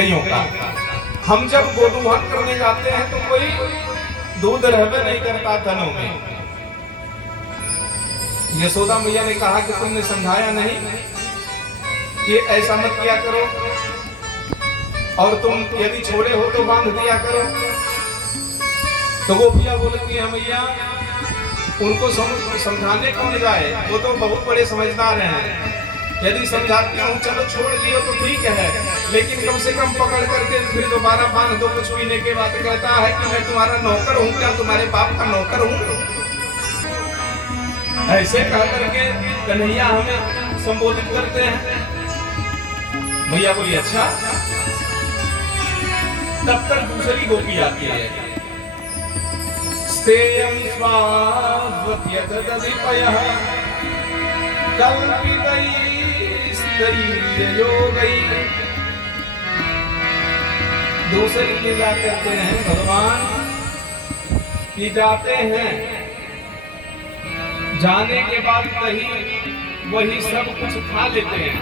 गैयों का। हम जब गोदूहन करने जाते हैं तो कोई दूध रहबे नहीं करता तनों में। यशोदा मैया ने कहा कि तुमने समझाया नहीं कि ऐसा मत किया करो, और तुम यदि छोड़े हो तो बांध दिया करो। तो गोपियां बोलती है मैया उनको समझाने कौन जाए, वो तो बहुत बड़े समझदार हैं। यदि समझाती हूँ चलो छोड़ दियो तो ठीक है, लेकिन कम से कम पकड़ करके फिर दोबारा बांध दो। कुछ महीने के बाद कहता है कि मैं तुम्हारा नौकर हूँ, क्या तुम्हारे बाप का नौकर हूँ? ऐसे कह करके कन्हैया हमें संबोधित करते हैं। मैया बोली अच्छा। तब तक दूसरी गोपी आती है। स्तेयं स्वाद्वत्यतदधिपयः कल्पितैस्तैर्योगैः। दूसरी लीला करते हैं भगवान कि जाते हैं, जाने के बाद वही सब कुछ खा लेते हैं।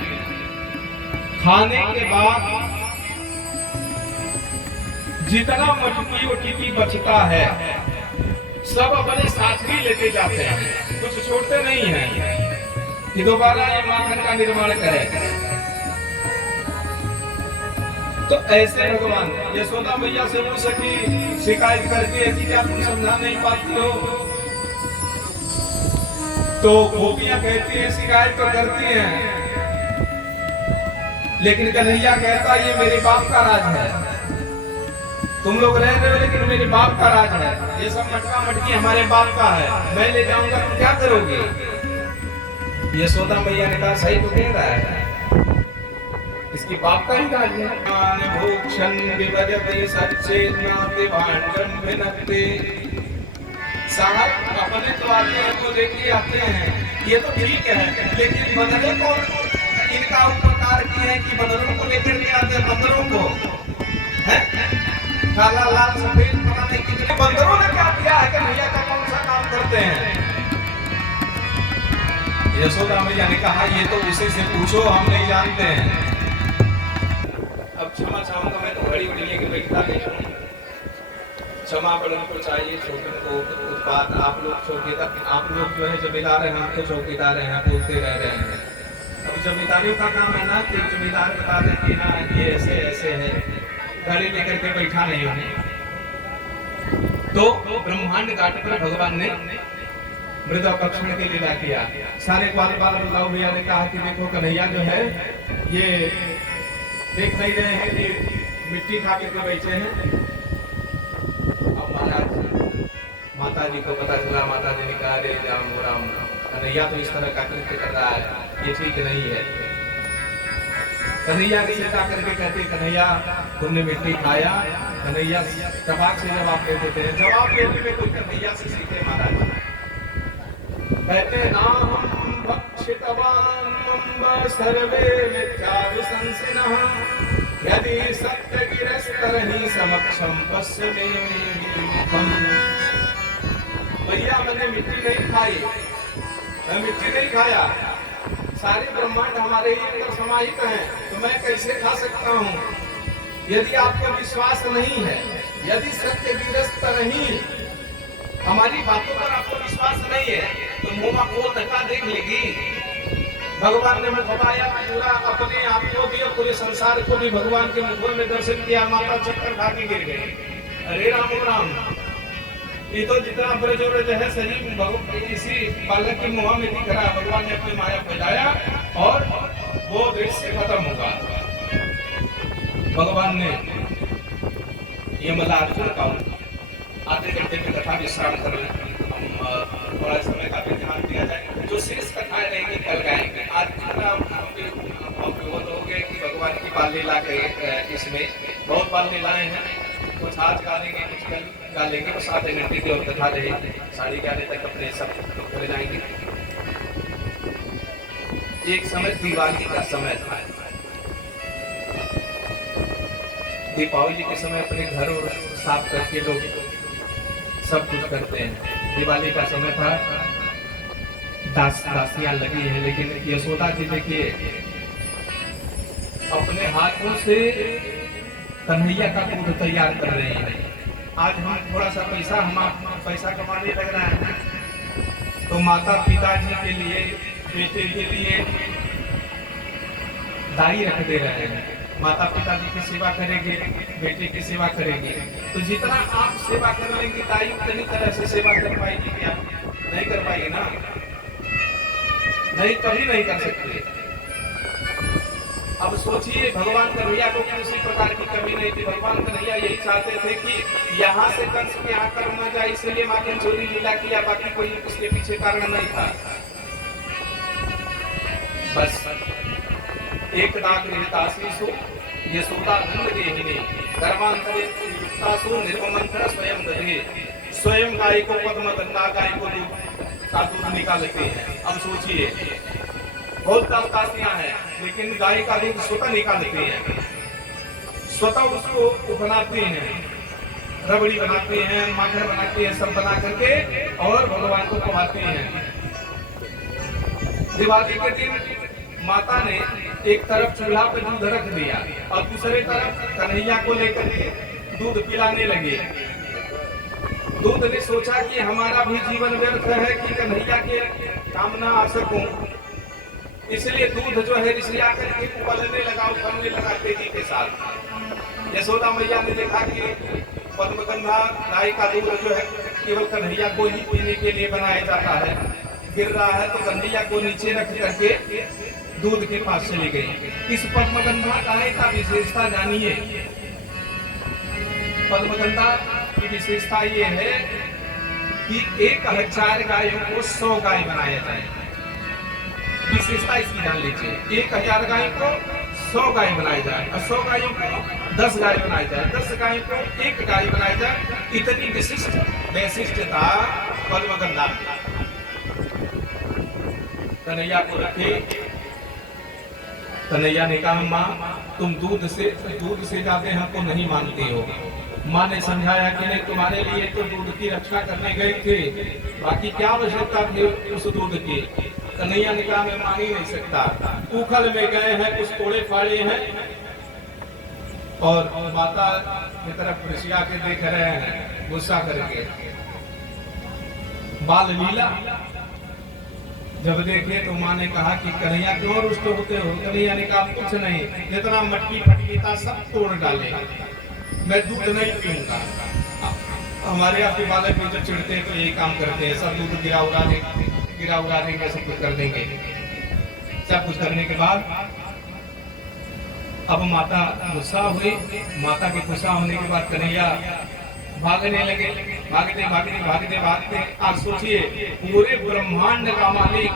खाने के बाद जितना मटकी उटकी बचता है सब अपने साथ ही लेते जाते हैं, कुछ छोड़ते नहीं हैं कि दोबारा ये माखन का निर्माण करें। तो ऐसे भगवान यशोदा मैया से वो सखी शिकायत करती है कि क्या तुम समझा नहीं पाती हो? तो गोपियां कहती है शिकायत तो करती हैं, लेकिन कन्हैया कहता ये मेरे बाप का राज है। तुम लोग रह रहे हो लेकिन मेरे बाप का राज है। ये सब मटका मटकी हमारे बाप का है, मैं ले जाऊंगा तुम क्या करोगे? यशोदा मैया ने कहा सही तो कह रहा है, इसकी बाप का ही राज है। भूक्षण विभजते सच्चेदनाते भांडम भिनक्ते। साहब अपने तो आते हैं तो लेके आते हैं, ये तो ठीक है, लेकिन बंदरों को इनका उपकार किए हैं कि बंदरों को लेकर के आते हैं। बंदरों को है काला लाल सफेद पता नहीं कितने बंदरों ने क्या किया है कि भैया का कौन सा काम करते हैं? यशोदा मैया ने कहा ये तो उसी से पूछो, हम नहीं जानते हैं। अब क्षमा चाहूंगा, मैं तो घड़ी उड़ी लेके बैठता नहीं हूँ। क्षमा बड़ों को चाहिए, छोटे को उत्पाद। आप लोग चौकीदार, आप लोग जो है जमींदार हैं, हम तो चौकीदार हैं, बोलते रह रहे हैं। अब जमींदारियों का काम है ना कि जमींदार बता दें कि हाँ ये ऐसे ऐसे है, घड़ी लेकर के बैठा नहीं हूँ। तो ब्रह्मांड घाट पर भगवान ने मृदा पक्षण के लीला किया। सारे ग्वाल बाल बुलाओ भैया ने कहा कि देखो कन्हैया जो है ये देख नहीं रहे हैं कि मिट्टी खा के बैठे हैं। अब महाराज माता जी को पता चला, माता जी ने कहा अरे राम राम, कन्हैया तो इस तरह का कृत्य कर रहा है, ये ठीक नहीं है। कन्हैया से जाकर के कहते कन्हैया तुमने मिट्टी खाया? कन्हैया तबाक से जवाब देते थे। जवाब देने में कोई कन्हैया से सीखे महाराज। कहते नाहं भक्षितवान् सर्वे मिथ्याभिशंसिनः यदि सत्यगिरस्तरहि समक्षं पश्यमे मुखम्। भैया मैंने मिट्टी नहीं खाई, मैं मिट्टी नहीं खाया। सारे ब्रह्मांड हमारे ही अंदर समाहित हैं, तो मैं कैसे खा सकता हूँ? यदि आपको विश्वास नहीं है, यदि सत्य गिरस्त नहीं, हमारी बातों पर आपको विश्वास नहीं है, तो मुंह खोल धक्का देख लेगी। भगवान ने मुख पाया पूरा अपने आप को भी और पूरे संसार को भी भगवान के मुखों में दर्शन किया। माता चक्कर खा के गिर गई। अरे राम राम, ये तो जितना ब्रजोरज है शरीर इसी बालक के मुंह में दिख रहा। भगवान ने अपनी माया फैलाया और वो दृश्य खत्म होगा। भगवान ने ये मलार्जुन का आधे घंटे की कथा विश्राम कर लें, हम थोड़ा समय का भी ध्यान दिया जाए। जो शेष कथाएं रहेंगी कल गाएंगे। आज जितना अवगत हो गए कि भगवान की बाल लीला के इसमें बहुत बाल लीलाएं हैं, कुछ आज गालेंगे कुछ कल गालेंगे। बस आधे घंटे की और कथा रहेगी, 11:30 तक अपने सब कर जाएंगे। एक समय दिवाली का समय था। दीपावली के समय अपने घर और साफ करके लोग सब कुछ करते हैं। दिवाली का समय था, दासियां लगी है, लेकिन यशोदा जी देखिए अपने हाथों से कन्हैया का दूध तैयार कर रहे हैं। आज हम थोड़ा सा पैसा कमाने लग रहा है, तो माता पिताजी के लिए, बेटे के लिए दाई रख दे रहे हैं। माता पिताजी की सेवा करेंगे, बेटे की सेवा करेंगे, तो जितना आप सेवा कर लेंगे दाई उतनी तरह से सेवा कर पाएगी क्या? नहीं कर पाएगी ना, नहीं, कभी नहीं कर सकते। अब सोचिए, भगवान कन्हैया को किसी प्रकार की कमी नहीं थी। भगवान कन्हैया यही चाहते थे कि यहाँ से कंस के यहाँ कर न जाए, इसलिए माँ ने चोरी लीला किया, बाकी कोई उसके पीछे कारण नहीं था। बस एक डाक निहिताशीषु यशोदा नंददेहिनी धर्मांतरे युक्तासु निर्ममंथर स्वयं दधे। स्वयं गाय को पद्म गंगा गाय को का दूध निकालते हैं। अब सोचिए, बहुत दास्तानियां हैं, लेकिन गाय का दूध स्वतः निकालते हैं, स्वतः उसको बनाते हैं, रबड़ी बनाते हैं, माखन बनाते हैं, सब बना करके और भगवान को खवाते हैं। दिवाली के दिन माता ने एक तरफ चूल्हा पे दूध रख दिया और दूसरे तरफ कन्हैया को लेकर के दूध पिलाने लगे। दूध ने सोचा कि हमारा भी जीवन व्यर्थ है कि कन्हैया के काम ना आ सकूं, इसलिए दूध जो है रिसिया करके उबलने लगा, उबलने लगा तेजी के साथ। यशोदा मैया ने देखा कि पद्मगंधा गाय का दूध जो है केवल कन्हैया को ही पीने के लिए बनाया जाता है, गिर रहा है, तो कन्हैया को नीचे रख करके दूध के पास चली गई। इस पद्मगंधा गाय का विशेषता जानिए। पद्मगंधा की विशेषता ये है कि 1000 गायों को 100 गाय बनाया जाए। विशेषता इसकी जान लीजिए। 1000 गाय को 100 गाय बनाई जाए और 100 गायों को 10 गाय बनाई जाए, 10 गायों को 1 गाय बनाई जाए। इतनी विशिष्ट वैशिष्टता पद्मगंधा। कन्हैया को रखे, कन्हैया ने कहा, माँ तुम दूध से ज्यादा हमको नहीं मानती हो। माँ ने समझाया कि नहीं, तुम्हारे लिए तो दूध की रक्षा करने गए थे, बाकी क्या आवश्यकता थी उस दूध की। कन्हैया ने कहा, मैं मान ही नहीं सकता, उखल में गए हैं, कुछ तोड़े फाड़े हैं। और माता की तरफ ऋषिया के देख रहे हैं गुस्सा करके। बाल लीला जब देखे तो माँ ने कहा कि कन्हैया क्यों रुष्ट होते हो? कन्हैया ने कहा, कुछ नहीं, जितना मटकी फटकी था सब तोड़ डाले, मैं दूध नहीं पीऊंगा। हमारे यहाँ के बालक भी जो चिढ़ते हैं तो यही काम करते हैं, सब दूध गिरा उड़ा देंगे, सब कुछ कर देंगे। सब कुछ करने के बाद अब माता गुस्सा हुई। माता के गुस्सा होने के बाद कन्हैया भागने लगे, भागते। आप सोचिए, पूरे ब्रह्मांड का मालिक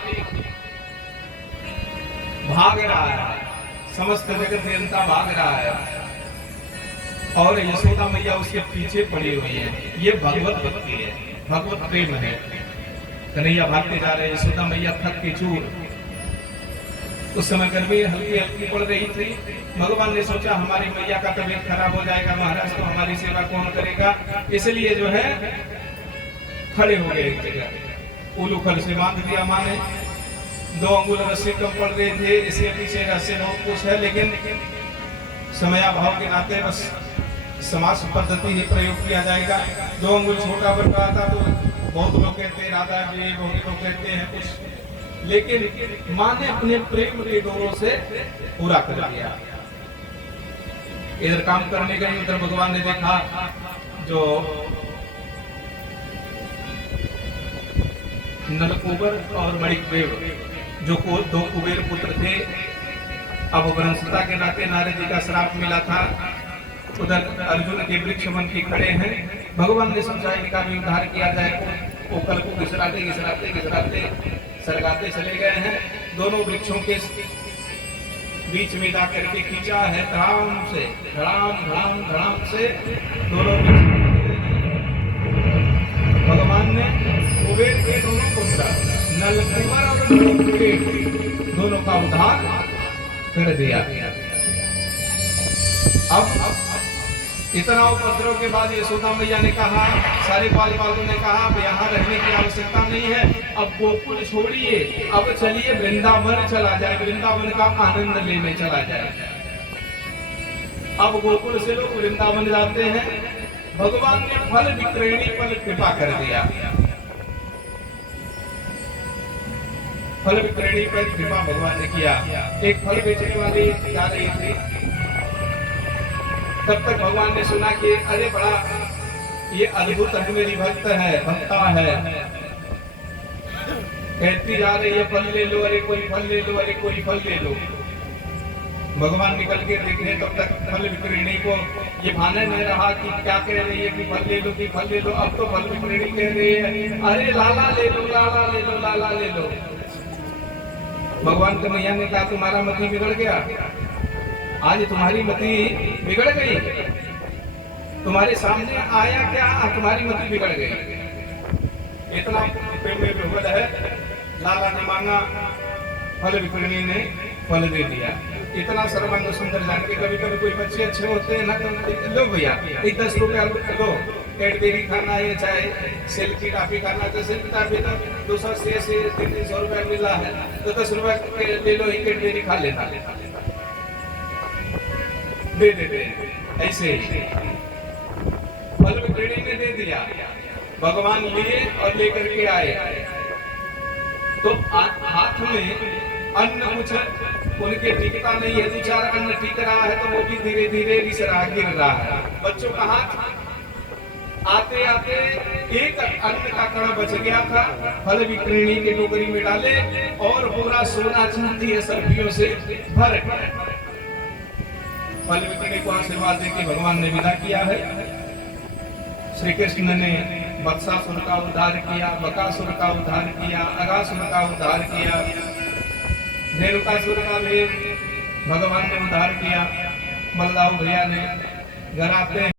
भाग रहा है, समस्त जगत जनता भाग रहा है और यशोदा मैया उसके पीछे पड़ी हुई है। ये भगवत भक्ति है, भगवत प्रेम है। कन्हैया भागते जा रहे हैं, यशोदा मैया थक के चूर। उस समय गर्मी हल्की हल्की पड़ रही थी। भगवान ने सोचा हमारी मैया का तबीयत खराब हो जाएगा महाराज, तो हमारी सेवा कौन करेगा, इसलिए जो है खड़े हो गए एक जगह। उलूखल से बांध दिया माँ ने। 2 अंगुल रस्सी कम पड़ रहे थे, इसके पीछे रहस्य बहुत कुछ है, लेकिन समयाभाव के नाते बस समाज पद्धति ही प्रयोग किया जाएगा। 2 अंगुल छोटा बन रहा था तो बहुत लोग कहते हैं राधा जी, बहुत लोग कहते हैं कुछ, लेकिन माँ ने अपने प्रेम के डोरों से पूरा कर दिया। इधर काम करने गई, उधर भगवान ने देखा जो नलकुबर और मणिकदेव जो 2 कुबेर पुत्र थे, अब वंशता के नाते नारद जी का श्राप मिला था। उधर अर्जुन के वृक्ष बन के खड़े हैं। भगवान ने सोचा इनका भी उद्धार किया जाए। ओकल को घिसराते सरगाते चले गए हैं। दोनों वृक्षों के बीच में जा करके खींचा है धड़ाम से दोनों भगवान ने कुबेर के दोनों पुत्र नलकुबर और मणिकदेव दोनों का उद्धार कर दिया। अब इतना उपद्रव के बाद यशोदा मैया ने कहा, सारे बाल बालों ने कहा, अब यहाँ रहने की आवश्यकता नहीं है, अब गोकुल छोड़िए, अब चलिए वृंदावन चला जाए, वृंदावन का आनंद लेने चला जाए। अब गोकुल से लोग वृंदावन जाते हैं, भगवान ने फल विक्रयणी पर कृपा कर दिया। फल विक्रयणी पर कृपा भगवान ने किया। एक फल बेचने वाली जा रही थी, तब तक भगवान ने सुना कि अरे बड़ा ये अद्भुत है, मेरी भक्त है, भक्ता है, कहती जा रही है फल ले लो, अरे कोई फल ले लो, अरे कोई फल ले लो। भगवान निकल के देखने, तब तक फल विक्रयणी को ये भाने नहीं रहा कि क्या कह रही है कि फल ले लो, कि फल ले लो। अब तो फल विक्रयणी कह रही है अरे लाला ले लो, लाला ले लो, लाला ले लो। भगवान के मैया ने कहा तुम्हारा मति बिगड़ गया, आज तुम्हारी मति बिगड़ गई, तुम्हारे सामने आया क्या, तुम्हारी मति बिगड़ गई। इतना प्रेम में विह्वल है, लाला ने मांगा, फल विक्रयणी ने फल दे दिया। इतना सर्वांग सुंदर जान के कभी कभी कोई बच्चे अच्छे होते हैं ना, तो लो भैया एक 10 रुपया लो, कैडबेरी खाना है चाहे सिल्क की टॉफी खाना, तो सिल्क टॉफी तो 200 से 300 रुपया मिला है, तो 10 रुपया ले लो, एक कैडबेरी खा लेना, दे दे ऐसे फल विक्रयणी ने दे दिया। भगवान लिए और लेकर के आए, तो हाथ में अन्न कुछ उनके टिकता नहीं है, 2-4 अन्न टिक रहा है, तो वो भी धीरे धीरे रिस रहा, गिर रहा है। बच्चों का हाथ आते आते एक अन्न का कण बच गया था, फल विक्रयणी के टोकरी में डाले और पूरा सोना चांदी सर्पियों से भर गया। फल विक्रयणी को आशीर्वाद देके भगवान ने विदा किया है। श्री कृष्ण ने बत्सासुर का उद्धार किया, बकासुर का उद्धार किया, अगासुर का उद्धार किया, धेनुकासुर का भी भगवान ने उद्धार किया। बलदाऊ भैया ने घर आते